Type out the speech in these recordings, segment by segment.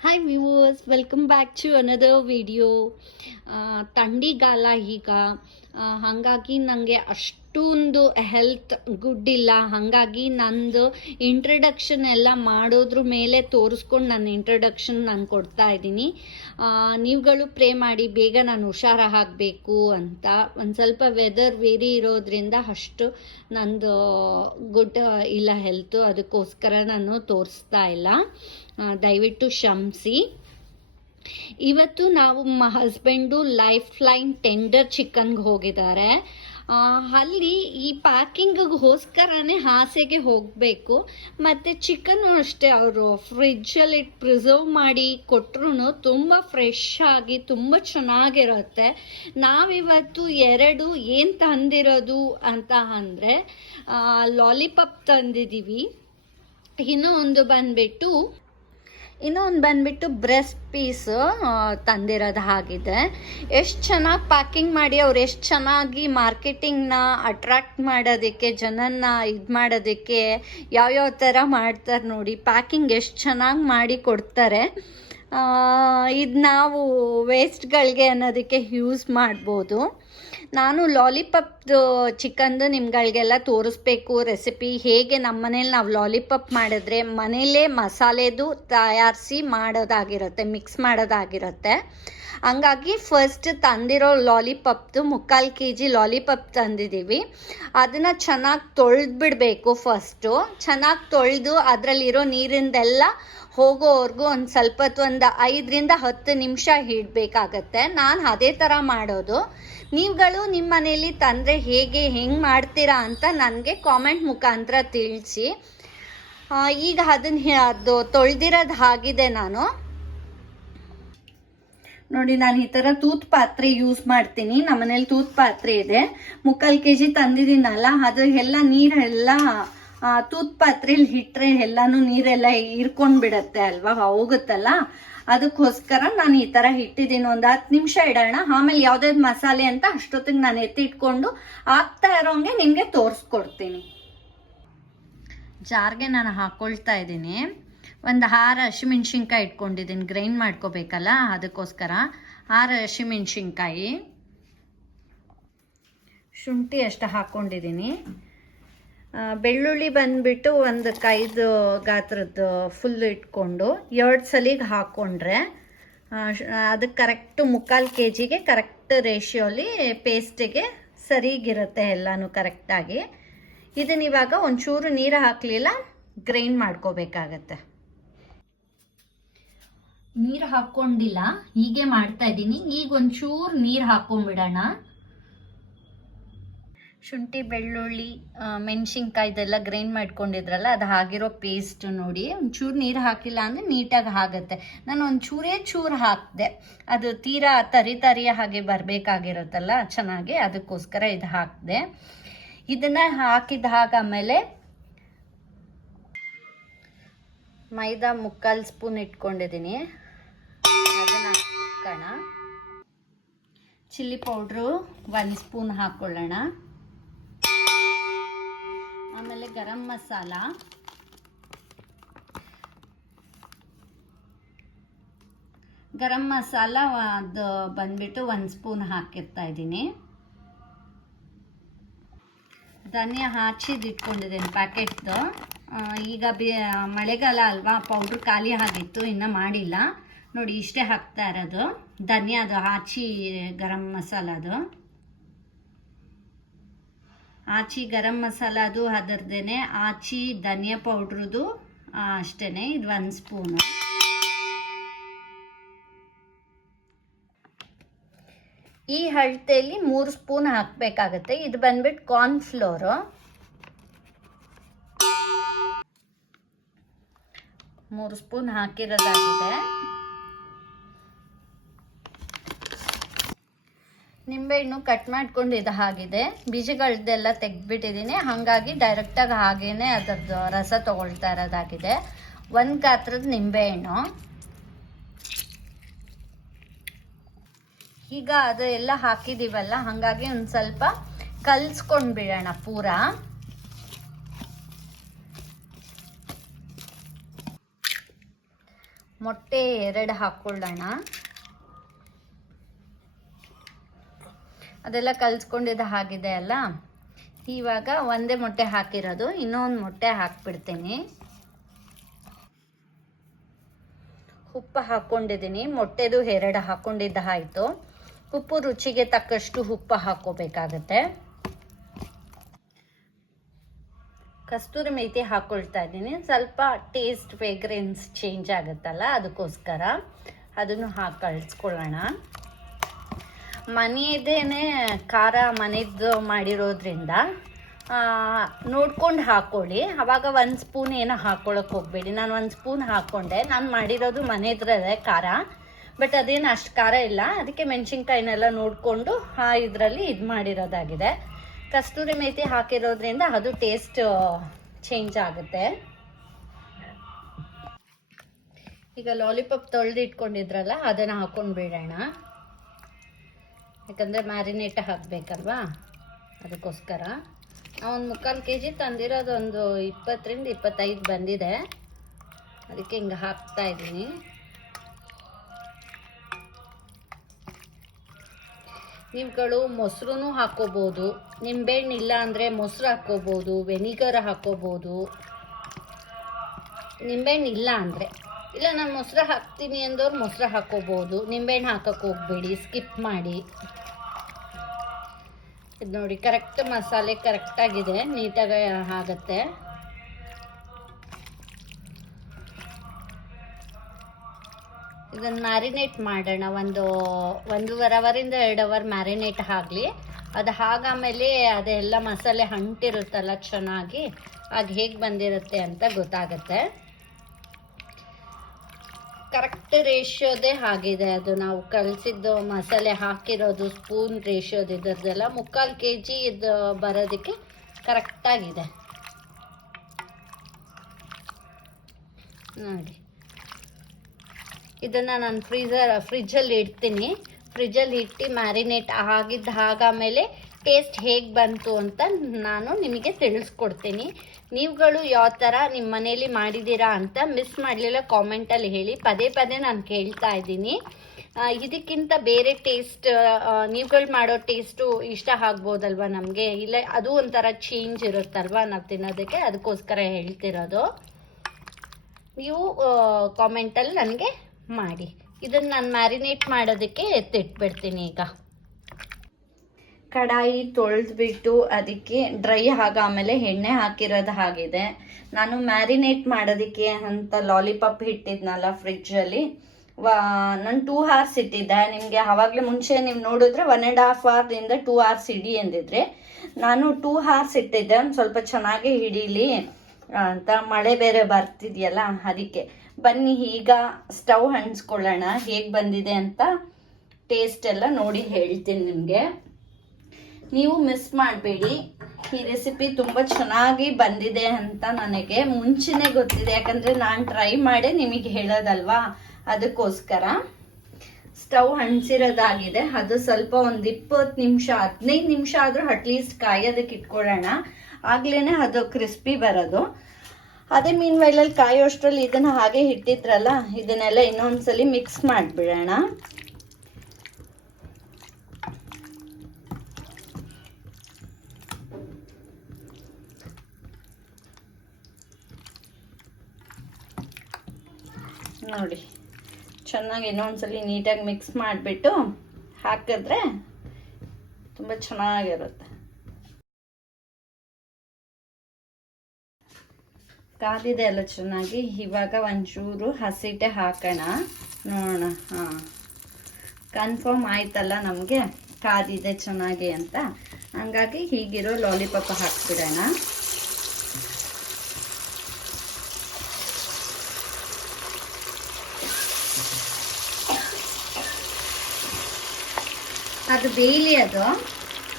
Hi viewers welcome back to another video ಥಂಡಿಗಾಲ ಈಗ. ಹಾಗಾಗಿ ನನಗೆ ಅಷ್ಟೊಂದು ಹೆಲ್ತ್ ಗುಡ್ ಇಲ್ಲ. ಹಾಗಾಗಿ ನಂದು ಇಂಟ್ರಡಕ್ಷನ್ ಎಲ್ಲ ಮಾಡೋದ್ರ ಮೇಲೆ ತೋರಿಸ್ಕೊಂಡು ನನ್ನ ಇಂಟ್ರಡಕ್ಷನ್ ನಾನು ಕೊಡ್ತಾ ಇದ್ದೀನಿ. ನೀವುಗಳು ಪ್ರೇ ಮಾಡಿ, ಬೇಗ ನಾನು ಹುಷಾರ ಆಗಬೇಕು ಅಂತ. ಒಂದು ಸ್ವಲ್ಪ ವೆದರ್ ವೇರಿ ಇರೋದ್ರಿಂದ ಅಷ್ಟು ನಂದು ಗುಡ್ ಇಲ್ಲ ಹೆಲ್ತು ಅದಕ್ಕೋಸ್ಕರ ನಾನು ತೋರಿಸ್ತಾ ಇಲ್ಲ. ದಯವಿಟ್ಟು ಕ್ಷಮಿಸಿ. ಇವತ್ತು ನಾವು ಹಸ್ಬೆಂಡು ಲೈಫ್ ಲೈನ್ ಟೆಂಡರ್ ಚಿಕನ್ಗೆ ಹೋಗಿದ್ದಾರೆ. ಅಲ್ಲಿ ಈ ಪ್ಯಾಕಿಂಗಿಗೋಸ್ಕರನೇ ಹಾಸೆಗೆ ಹೋಗಬೇಕು. ಮತ್ತು ಚಿಕನ್ನು ಅಷ್ಟೇ, ಅವರು ಫ್ರಿಜ್ಜಲ್ಲಿ ಪ್ರಿಸರ್ವ್ ಮಾಡಿ ಕೊಟ್ಟರು ತುಂಬ ಫ್ರೆಶ್ ಆಗಿ, ತುಂಬ ಚೆನ್ನಾಗಿರುತ್ತೆ. ನಾವಿವತ್ತು ಎರಡು ಏನು ತಂದಿರೋದು ಅಂತ ಅಂದರೆ ಲಾಲಿಪಾಪ್ ತಂದಿದ್ದೀವಿ ಇನ್ನೂ ಒಂದು ಬಂದ್ಬಿಟ್ಟು ಇನ್ನೂ ಒಂದು ಬಂದ್ಬಿಟ್ಟು ಬ್ರೆಸ್ಟ್ ಪೀಸ್ ತಂದಿರೋದು ಆಗಿದೆ ಎಷ್ಟು ಚೆನ್ನಾಗಿ ಪ್ಯಾಕಿಂಗ್ ಮಾಡಿ ಅವ್ರು ಎಷ್ಟು ಚೆನ್ನಾಗಿ ಮಾರ್ಕೆಟಿಂಗ್ನ ಅಟ್ರಾಕ್ಟ್ ಮಾಡೋದಕ್ಕೆ, ಜನನ್ನ ಇದು ಮಾಡೋದಕ್ಕೆ, ಯಾವ್ಯಾವ ಥರ ಮಾಡ್ತಾರೆ ನೋಡಿ, ಪ್ಯಾಕಿಂಗ್ ಎಷ್ಟು ಚೆನ್ನಾಗಿ ಮಾಡಿ ಕೊಡ್ತಾರೆ. ಇದು ನಾವು ವೇಸ್ಟ್ಗಳಿಗೆ ಅನ್ನೋದಕ್ಕೆ ಯೂಸ್ ಮಾಡ್ಬೋದು. ನಾನು ಲಾಲಿಪಪ್ದು ಚಿಕನ್ದು ನಿಮ್ಗಳಿಗೆಲ್ಲ ತೋರಿಸ್ಬೇಕು ರೆಸಿಪಿ ಹೇಗೆ ನಮ್ಮ ಮನೇಲಿ ನಾವು ಲಾಲಿಪಪ್ ಮಾಡಿದ್ರೆ ಮನೇಲೇ ಮಸಾಲೆದು ತಯಾರಿಸಿ ಮಾಡೋದಾಗಿರುತ್ತೆ ಮಿಕ್ಸ್ ಮಾಡೋದಾಗಿರುತ್ತೆ. ಹಂಗಾಗಿ ಫಸ್ಟ್ ತಂದಿರೋ ಲಾಲಿಪಪ್ದು ಮುಕ್ಕಾಲು ಕೆ ಜಿ ಲಾಲಿಪಪ್ ತಂದಿದ್ದೀವಿ ಅದನ್ನು ಚೆನ್ನಾಗಿ ತೊಳೆದ್ಬಿಡ್ಬೇಕು ಫಸ್ಟು ಚೆನ್ನಾಗಿ ತೊಳೆದು ಅದರಲ್ಲಿರೋ ನೀರಿಂದೆಲ್ಲ ಹೋಗೋವರೆಗೂ ಒಂದು ಸ್ವಲ್ಪ ಒಂದು ಐದರಿಂದ ಹತ್ತು ನಿಮಿಷ ಇಡಬೇಕಾಗತ್ತೆ. ನಾನು ಅದೇ ಥರ ಮಾಡೋದು. ನೀವುಗಳು ನಿಮ್ಮ ಮನೇಲಿ ತಂದರೆ ಹೇಗೆ, ಹೆಂಗೆ ಮಾಡ್ತೀರಾ ಅಂತ ನನಗೆ ಕಾಮೆಂಟ್ ಮುಖಾಂತರ ತಿಳಿಸಿ. ಈಗ ಅದನ್ನ ಅದು ತೊಳೆದಿರೋದು ಆಗಿದೆ ನಾನು. ನೋಡಿ, ನಾನು ಈ ಥರ ತೂತ್ ಪಾತ್ರೆ ಯೂಸ್ ಮಾಡ್ತೀನಿ. ನಮ್ಮ ಮನೇಲಿ ತೂತ್ ಪಾತ್ರೆ ಇದೆ. ಮುಕ್ಕಾಲು ಕೆ ಜಿ ತಂದಿದ್ದೀನಲ್ಲ ಅದು ಎಲ್ಲ ನೀರೆಲ್ಲ ತೂತ್ ಪಾತ್ರೆಲಿ ಇಟ್ಟರೆ ಎಲ್ಲಾನು ನೀರೆಲ್ಲ ಇರ್ಕೊಂಡು ಬಿಡತ್ತೆ ಅಲ್ವಾ? ಹೋಗುತ್ತಲ್ಲ? ಅದಕ್ಕೋಸ್ಕರ ನಾನು ಈ ಥರ ಇಟ್ಟಿದ್ದೀನಿ ಒಂದು ಹತ್ತು ನಿಮಿಷ ಇಡೋಣ. ಆಮೇಲೆ ಯಾವ್ದಾವ್ದು ಮಸಾಲೆ ಅಂತ ಅಷ್ಟೊತ್ತಿಗೆ ನಾನು ಎತ್ತಿ ಇಟ್ಕೊಂಡು ಆಗ್ತಾ ಇರೋಂಗೆ ನಿಮಗೆ ತೋರಿಸ್ಕೊಡ್ತೀನಿ. ಜಾರ್ಗೆ ನಾನು ಹಾಕೊಳ್ತಾ ಇದ್ದೀನಿ. ಒಂದು ಹಾರ ಹಸಿಮೆಣ್ಸಿನ್ಕಾಯಿ ಇಟ್ಕೊಂಡಿದ್ದೀನಿ. ಗ್ರೈಂಡ್ ಮಾಡ್ಕೋಬೇಕಲ್ಲ, ಅದಕ್ಕೋಸ್ಕರ. ಹಾರ ಹಸಿಮೆಣ್ಸಿನ್ಕಾಯಿ. ಶುಂಠಿ ಅಷ್ಟು ಹಾಕ್ಕೊಂಡಿದ್ದೀನಿ ಬೆಳ್ಳುಳ್ಳಿ ಬಂದ್ಬಿಟ್ಟು ಒಂದು ಕೈದು ಗಾತ್ರದ್ದು ಫುಲ್ ಇಟ್ಕೊಂಡು, ಎರಡು ಸಲಿಗೆ ಹಾಕ್ಕೊಂಡ್ರೆ ಅದಕ್ಕೆ ಕರೆಕ್ಟು ಮುಕ್ಕಾಲು ಕೆ ಜಿಗೆ ಕರೆಕ್ಟ್ ರೇಷಿಯೋಲಿ ಪೇಸ್ಟಿಗೆ ಸರಿಗಿರುತ್ತೆ ಎಲ್ಲನೂ ಕರೆಕ್ಟಾಗಿ ಇದನ್ನ ಇವಾಗ ಒಂಚೂರು ನೀರು ಹಾಕಲಿಲ್ಲ ಗ್ರೈಂಡ್ ಮಾಡ್ಕೋಬೇಕಾಗತ್ತೆ. ನೀರು ಹಾಕೊಂಡಿಲ್ಲ, ಹೀಗೆ ಮಾಡ್ತಾ ಇದ್ದೀನಿ. ಈಗ ಒಂಚೂರು ನೀರು ಹಾಕೊಂಡ್ಬಿಡೋಣ. ಶುಂಠಿ, ಬೆಳ್ಳುಳ್ಳಿ ಮೆಣಸಿನ್ಕಾಯ್ದೆಲ್ಲ ಗ್ರೈಂಡ್ ಮಾಡ್ಕೊಂಡಿದ್ರಲ್ಲ, ಅದು ಹಾಗಿರೋ ಪೇಸ್ಟ್ ನೋಡಿ. ಒಂಚೂರು ನೀರು ಹಾಕಿಲ್ಲ ಅಂದರೆ ನೀಟಾಗಿ ಆಗುತ್ತೆ. ನಾನು ಒಂಚೂರೇ ಚೂರು ಹಾಕಿದೆ. ಅದು ತೀರಾ ತರಿ ತರಿಯ ಹಾಗೆ ಬರಬೇಕಾಗಿರುತ್ತಲ್ಲ, ಚೆನ್ನಾಗಿ ಅದಕ್ಕೋಸ್ಕರ ಇದು ಹಾಕಿದೆ. ಇದನ್ನು ಹಾಕಿದ ಆಮೇಲೆ ಮೈದಾ ಮುಕ್ಕಾಲು ಸ್ಪೂನ್ ಇಟ್ಕೊಂಡಿದ್ದೀನಿ. ಹಾಕೋಣ ಚಿಲ್ಲಿ ಪೌಡ್ರು ಒಂದು ಸ್ಪೂನ್ ಹಾಕ್ಕೊಳ್ಳೋಣ ಆಮೇಲೆ ಗರಂ ಮಸಾಲ. ಗರಂ ಮಸಾಲ ಅದು ಬಂದ್ಬಿಟ್ಟು ಒಂದು ಸ್ಪೂನ್ ಹಾಕಿರ್ತಾ ಇದ್ದೀನಿ. ಧನಿಯಾ ಹಾಚಿದ್ದು ಇಟ್ಕೊಂಡಿದ್ದೀನಿ ಪ್ಯಾಕೆಟ್ದು ಈಗ ಬಿ, ಮಳೆಗಾಲ ಅಲ್ವಾ, ಪೌಡ್ರ್ ಖಾಲಿ ಆಗಿತ್ತು, ಇನ್ನೂ ಮಾಡಿಲ್ಲ. ನೋಡಿ, ಇಷ್ಟೇ ಹಾಕ್ತಾ ಇರೋದು. ಧನಿಯಾದು ಆಚಿ ಗರಂ ಮಸಾಲದು ಆಚಿ ಗರಂ ಮಸಾಲದು ಅದರದೇನೆ ಆಚಿ ಧನಿಯಾ ಪೌಡ್ರದು ಅಷ್ಟೇ ಇದು ಒಂದು ಸ್ಪೂನು ಈ ಅಳತೆಯಲ್ಲಿ ಮೂರು ಸ್ಪೂನ್ ಹಾಕಬೇಕಾಗತ್ತೆ. ಇದು ಬಂದ್ಬಿಟ್ಟು ಕಾರ್ನ್ಫ್ಲೋರು ಮೂರು ಸ್ಪೂನ್ ಹಾಕಿರೋದಾಗಿದೆ. ನಿಂಬೆಹಣ್ಣು ಕಟ್ ಮಾಡ್ಕೊಂಡು ಇದು ಹಾಗಿದೆ. ಬೀಜಗಳದ್ದೆಲ್ಲ ತೆಗೆದ್ಬಿಟ್ಟಿದ್ದೀನಿ ಹಾಗಾಗಿ ಡೈರೆಕ್ಟಾಗಿ ಹಾಗೇನೆ ಅದರದ್ದು ರಸ ತಗೊಳ್ತಾ ಇರೋದಾಗಿದೆ. ಒಂದು ಗಾತ್ರದ ನಿಂಬೆಹಣ್ಣು ಈಗ ಅದು ಎಲ್ಲ ಹಾಕಿದೀವಲ್ಲ, ಹಾಗಾಗಿ ಒಂದು ಸ್ವಲ್ಪ ಕಲ್ಸ್ಕೊಂಡು ಬಿಡೋಣ ಪೂರ. ಮೊಟ್ಟೆ ಎರಡು ಹಾಕ್ಕೊಳ್ಳೋಣ ಅದೆಲ್ಲ ಕಲ್ಸ್ಕೊಂಡಿದ್ದು ಹಾಗಿದೆ ಅಲ್ಲ? ಇವಾಗ ಒಂದೇ ಮೊಟ್ಟೆ ಹಾಕಿರೋದು, ಇನ್ನೊಂದು ಮೊಟ್ಟೆ ಹಾಕ್ಬಿಡ್ತೀನಿ. ಉಪ್ಪು ಹಾಕ್ಕೊಂಡಿದ್ದೀನಿ ಮೊಟ್ಟೆದು ಎರಡು ಹಾಕ್ಕೊಂಡಿದ್ದ ಆಯಿತು. ಉಪ್ಪು ರುಚಿಗೆ ತಕ್ಕಷ್ಟು ಉಪ್ಪು ಹಾಕೋಬೇಕಾಗತ್ತೆ. ಕಸ್ತೂರಿ ಮೇಥಿ ಹಾಕ್ಕೊಳ್ತಾ ಇದ್ದೀನಿ. ಸ್ವಲ್ಪ ಟೇಸ್ಟ್, ಫ್ರೇಗ್ರೆನ್ಸ್ ಚೇಂಜ್ ಆಗುತ್ತಲ್ಲ, ಅದಕ್ಕೋಸ್ಕರ ಅದನ್ನು ಹಾಕಿ ಕಳಿಸ್ಕೊಳ್ಳೋಣ ಮನೆಯದೇನೆ ಖಾರ ಮನೆದು ಮಾಡಿರೋದ್ರಿಂದ ನೋಡ್ಕೊಂಡು ಹಾಕ್ಕೊಳ್ಳಿ ಅವಾಗ ಒಂದು ಸ್ಪೂನ್ ಏನೋ ಹಾಕ್ಕೊಳಕ್ಕೆ ಹೋಗಬೇಡಿ. ನಾನು ಒಂದು ಸ್ಪೂನ್ ಹಾಕ್ಕೊಂಡೆ ನಾನು ಮಾಡಿರೋದು ಮನೆದ್ರದೇ ಖಾರ. ಬಟ್ ಅದೇನು ಅಷ್ಟು ಖಾರ ಇಲ್ಲ. ಅದಕ್ಕೆ ಮೆಣಸಿನ್ಕಾಯಿನೆಲ್ಲ ನೋಡಿಕೊಂಡು, ಆ, ಇದರಲ್ಲಿ ಇದು ಮಾಡಿರೋದಾಗಿದೆ. ಕಸ್ತೂರಿ ಮೇಥಿ ಹಾಕಿರೋದ್ರಿಂದ ಅದು ಟೇಸ್ಟ್ ಚೇಂಜ್ ಆಗುತ್ತೆ. ಈಗ ಲಾಲಿಪಾಪ್ ತೊಳೆದು ಇಟ್ಕೊಂಡಿದ್ರಲ್ಲ ಅದನ್ನು ಹಾಕೊಂಡು ಬಿಡೋಣ. ಯಾಕಂದರೆ ಮ್ಯಾರಿನೇಟ್ ಹಾಕಬೇಕಲ್ವಾ? ಅದಕ್ಕೋಸ್ಕರ. ಒಂದು ಮುಕ್ಕಾಲು ಕೆ ಜಿ ತಂದಿರೋದು ಒಂದು ಇಪ್ಪತ್ತರಿಂದ ಇಪ್ಪತ್ತೈದು ಬಂದಿದೆ. ಅದಕ್ಕೆ ಹಿಂಗೆ ಹಾಕ್ತಾ ಇದ್ದೀನಿ. ನೀವುಗಳು ಮೊಸರು ಹಾಕೋಬೋದು. ನಿಂಬೆಹಣ್ಣು ಇಲ್ಲ ಅಂದರೆ ಮೊಸರು ಹಾಕ್ಕೋಬೋದು ವೆನಿಗರ್ ಹಾಕ್ಕೋಬೋದು ನಿಂಬೆಹಣ್ಣು ಇಲ್ಲ ಅಂದರೆ ಇಲ್ಲ, ನಾನು ಮೊಸರು ಹಾಕ್ತೀನಿ ಅಂದವ್ರು ಮೊಸರು ಹಾಕ್ಕೋಬೋದು ನಿಂಬೆಹಣ್ಣು ಹಾಕಕ್ಕೆ ಹೋಗಬೇಡಿ ಸ್ಕಿಪ್ ಮಾಡಿ. ಇದು ನೋಡಿ ಕರೆಕ್ಟ್ ಮಸಾಲೆ ಕರೆಕ್ಟಾಗಿದೆ ನೀಟಾಗಿ ಆಗುತ್ತೆ. ಇದನ್ನು ಮ್ಯಾರಿನೇಟ್ ಮಾಡೋಣ, ಒಂದು, ಒಂದೂವರೆ ಅವರಿಂದ ಎರಡು ಅವರ್ ಮ್ಯಾರಿನೇಟ್ ಆಗಲಿ. ಅದು ಹಾಗಾಮೇಲೆ ಅದೆಲ್ಲ ಮಸಾಲೆ ಅಂಟಿರುತ್ತಲ್ಲ ಚೆನ್ನಾಗಿ ಅದು ಹೇಗೆ ಬಂದಿರುತ್ತೆ ಅಂತ ಗೊತ್ತಾಗುತ್ತೆ. ಕರೆಕ್ಟ್ ರೇಷಿಯೋದೇ ಆಗಿದೆ ಅದು ನಾವು ಕಲಸಿದ್ದು ಮಸಾಲೆ ಹಾಕಿರೋದು ಸ್ಪೂನ್ ರೇಷಿಯೋದು ಇದರದೆಲ್ಲ ಮುಕ್ಕಾಲು ಕೆ ಜಿ ಇದು ಬರೋದಕ್ಕೆ ಕರೆಕ್ಟಾಗಿದೆ ನೋಡಿ. ಇದನ್ನು ನಾನು ಫ್ರೀಝರ್ ಫ್ರಿಜ್ಜಲ್ಲಿ ಇಡ್ತೀನಿ. ಫ್ರಿಜ್ಜಲ್ಲಿ ಇಟ್ಟು ಮ್ಯಾರಿನೇಟ್ ಆಗಿದ್ದ ಆಗಾಮೇಲೆ ಟೇಸ್ಟ್ ಹೇಗೆ ಬಂತು ಅಂತ ನಾನು ನಿಮಗೆ ತಿಳಿಸ್ಕೊಡ್ತೀನಿ. ನೀವುಗಳು ಯಾವ ಥರ ನಿಮ್ಮ ಮನೇಲಿ ಮಾಡಿದ್ದೀರಾ ಅಂತ ಮಿಸ್ ಮಾಡಲಿಲ್ಲ ಕಾಮೆಂಟಲ್ಲಿ ಹೇಳಿ. ಪದೇ ಪದೇ ನಾನು ಕೇಳ್ತಾ ಇದ್ದೀನಿ. ಇದಕ್ಕಿಂತ ಬೇರೆ ಟೇಸ್ಟ್ ನೀವುಗಳು ಮಾಡೋ ಟೇಸ್ಟು ಇಷ್ಟ ಆಗ್ಬೋದಲ್ವ ನಮಗೆ? ಇಲ್ಲ ಅದು ಒಂಥರ ಚೇಂಜ್ ಇರುತ್ತಲ್ವ ನಾವು ತಿನ್ನೋದಕ್ಕೆ? ಅದಕ್ಕೋಸ್ಕರ ಹೇಳ್ತಿರೋದು. ನೀವು ಕಾಮೆಂಟಲ್ಲಿ ನನಗೆ ಮಾಡಿ. ಇದನ್ನು ನಾನು ಮ್ಯಾರಿನೇಟ್ ಮಾಡೋದಕ್ಕೆ ಎತ್ತಿಟ್ಬಿಡ್ತೀನಿ ಈಗ. ಕಡಾಯಿ ತೊಳೆದ್ಬಿಟ್ಟು ಅದಕ್ಕೆ ಡ್ರೈ ಆಗಾಮೇಲೆ ಎಣ್ಣೆ ಹಾಕಿರೋದು ಆಗಿದೆ ನಾನು ಮ್ಯಾರಿನೇಟ್ ಮಾಡೋದಕ್ಕೆ ಅಂತ ಲಾಲಿಪಾಪ್ ಇಟ್ಟಿದ್ನಲ್ಲ ಫ್ರಿಜ್ಜಲ್ಲಿ. ವಾ, ನಾನು ಟೂ ಅವರ್ಸ್ ಇಟ್ಟಿದ್ದೆ. ನಿಮಗೆ ಆವಾಗಲೇ ಮುಂಚೆ ನೀವು ನೋಡಿದ್ರೆ ಒನ್ ಆ್ಯಂಡ್ ಹಾಫ್ ಅವರ್ದಿಂದ ಟೂ ಅವರ್ಸ್ ಇಡಿ ಎಂದಿದ್ರೆ ನಾನು ಟೂ ಅವರ್ಸ್ ಇಟ್ಟಿದ್ದೆ. ಒಂದು ಸ್ವಲ್ಪ ಚೆನ್ನಾಗಿ ಹಿಡೀಲಿ ಅಂತ. ಮಳೆ ಬೇರೆ ಬರ್ತಿದೆಯಲ್ಲ ಅದಕ್ಕೆ. ಬನ್ನಿ ಈಗ ಸ್ಟವ್ ಹಂಚ್ಕೊಳ್ಳೋಣ ಹೇಗೆ ಬಂದಿದೆ ಅಂತ ಟೇಸ್ಟ್ ಎಲ್ಲ ನೋಡಿ ಹೇಳ್ತೀನಿ ನಿಮಗೆ. ನೀವು ಮಿಸ್ ಮಾಡಬೇಡಿ. ಈ ರೆಸಿಪಿ ತುಂಬ ಚೆನ್ನಾಗಿ ಬಂದಿದೆ ಅಂತ ನನಗೆ ಮುಂಚೆನೇ ಗೊತ್ತಿದೆ. ಯಾಕಂದರೆ ನಾನು ಟ್ರೈ ಮಾಡಿ ನಿಮಗೆ ಹೇಳೋದಲ್ವಾ? ಅದಕ್ಕೋಸ್ಕರ. ಸ್ಟವ್ ಹಣ್ಸಿರೋದಾಗಿದೆ. ಅದು ಸ್ವಲ್ಪ ಒಂದು ಇಪ್ಪತ್ತು ನಿಮಿಷ, ಹದಿನೈದು ನಿಮಿಷ ಆದರೂ ಅಟ್ಲೀಸ್ಟ್ ಕಾಯೋದಕ್ಕೆ ಇಟ್ಕೊಳ್ಳೋಣ. ಆಗ್ಲೇ ಅದು ಕ್ರಿಸ್ಪಿ ಬರೋದು. ಅದೇ ಮೀನ್ ವೈಲಲ್ಲಿ ಕಾಯೋಷ್ಟರಲ್ಲಿ ಇದನ್ನು ಹಾಗೆ ಇಟ್ಟಿದ್ರಲ್ಲ, ಇದನ್ನೆಲ್ಲ ಇನ್ನೊಂದ್ಸಲಿ ಮಿಕ್ಸ್ ಮಾಡಿಬಿಡೋಣ. ನೋಡಿ. ಚೆನ್ನಾಗಿ ಇನ್ನೊಂದ್ಸಲಿ ನೀಟಾಗಿ ಮಿಕ್ಸ್ ಮಾಡಿಬಿಟ್ಟು ಹಾಕಿದ್ರೆ ತುಂಬ ಚೆನ್ನಾಗಿರುತ್ತೆ. ಕಾದಿದೆ ಅಲ್ಲ ಚೆನ್ನಾಗಿ. ಇವಾಗ ಒಂಚೂರು ಹಸಿಟ್ಟೆ ಹಾಕೋಣ. ನೋಡೋಣ. ಹಾಂ. ಕನ್ಫರ್ಮ್ ಆಯ್ತಲ್ಲ ನಮಗೆ? ಕಾದಿದೆ ಚೆನ್ನಾಗಿ ಅಂತ. ಹಂಗಾಗಿ ಹೀಗಿರೋ ಲಾಲಿಪಾಪ ಹಾಕ್ಬಿಡೋಣ. ಅದು ಬೇಯಲಿ ಅದು.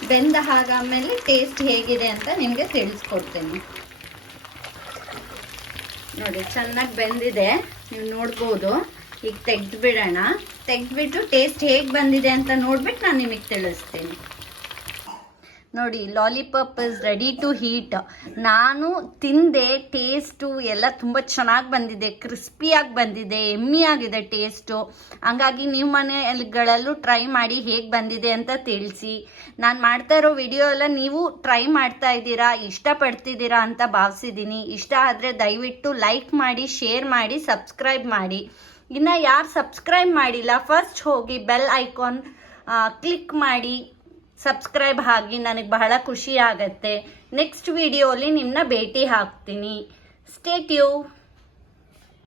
ಬೆಂದ ಹಾಗಾದ್ಮೇಲೆ ಟೇಸ್ಟ್ ಹೇಗಿದೆ ಅಂತ ನಿಮಗೆ ತಿಳಿಸ್ಕೊಡ್ತೀನಿ. ನೋಡಿ, ಚೆನ್ನಾಗಿ ಬೆಂದಿದೆ. ನೀವು ನೋಡ್ಬೋದು. ಈಗ ತೆಗೆದು ಬಿಡೋಣ ತೆಗೆದ್ಬಿಟ್ಟು ಟೇಸ್ಟ್ ಹೇಗೆ ಬಂದಿದೆ ಅಂತ ನೋಡ್ಬಿಟ್ಟು ನಾನು ನಿಮಗೆ ತಿಳಿಸ್ತೀನಿ. ನೋಡಿ lollipop is ready to heat ನಾನು ತಿಂದೆ ಟೇಸ್ಟು ಎಲ್ಲ ತುಂಬ ಚೆನ್ನಾಗಿ ಬಂದಿದೆ ಕ್ರಿಸ್ಪಿಯಾಗಿ ಬಂದಿದೆ ಎಮ್ಮಿಯಾಗಿದೆ ಟೇಸ್ಟು ಹಂಗಾಗಿ ನೀವು ಮನೆಗಳಲ್ಲೂ ಟ್ರೈ ಮಾಡಿ ಹೇಗೆ ಬಂದಿದೆ ಅಂತ ತಿಳಿಸಿ. ನಾನು ಮಾಡ್ತಾ ಇರೋ ವಿಡಿಯೋ ಎಲ್ಲ ನೀವು ಟ್ರೈ ಮಾಡ್ತಾ ಇದ್ದೀರಾ, ಇಷ್ಟಪಡ್ತಿದ್ದೀರಾ ಅಂತ ಭಾವಿಸಿದ್ದೀನಿ. ಇಷ್ಟ ಆದರೆ ದಯವಿಟ್ಟು ಲೈಕ್ ಮಾಡಿ ಶೇರ್ ಮಾಡಿ ಸಬ್ಸ್ಕ್ರೈಬ್ ಮಾಡಿ. ಇನ್ನು ಯಾರು ಸಬ್ಸ್ಕ್ರೈಬ್ ಮಾಡಿಲ್ಲ ಫಸ್ಟ್ ಹೋಗಿ ಬೆಲ್ ಐಕಾನ್ ಕ್ಲಿಕ್ ಮಾಡಿ. ಸಬ್ಸ್ಕ್ರೈಬ್ ಆಗಿ ನನಗೆ ಬಹಳ ಖುಷಿ ಆಗತ್ತೆ. ನೆಕ್ಸ್ಟ್ ವಿಡಿಯೋಲಿ ನಿಮ್ಮನ್ನ ಭೇಟಿ ಹಾಕ್ತೀನಿ. Stay you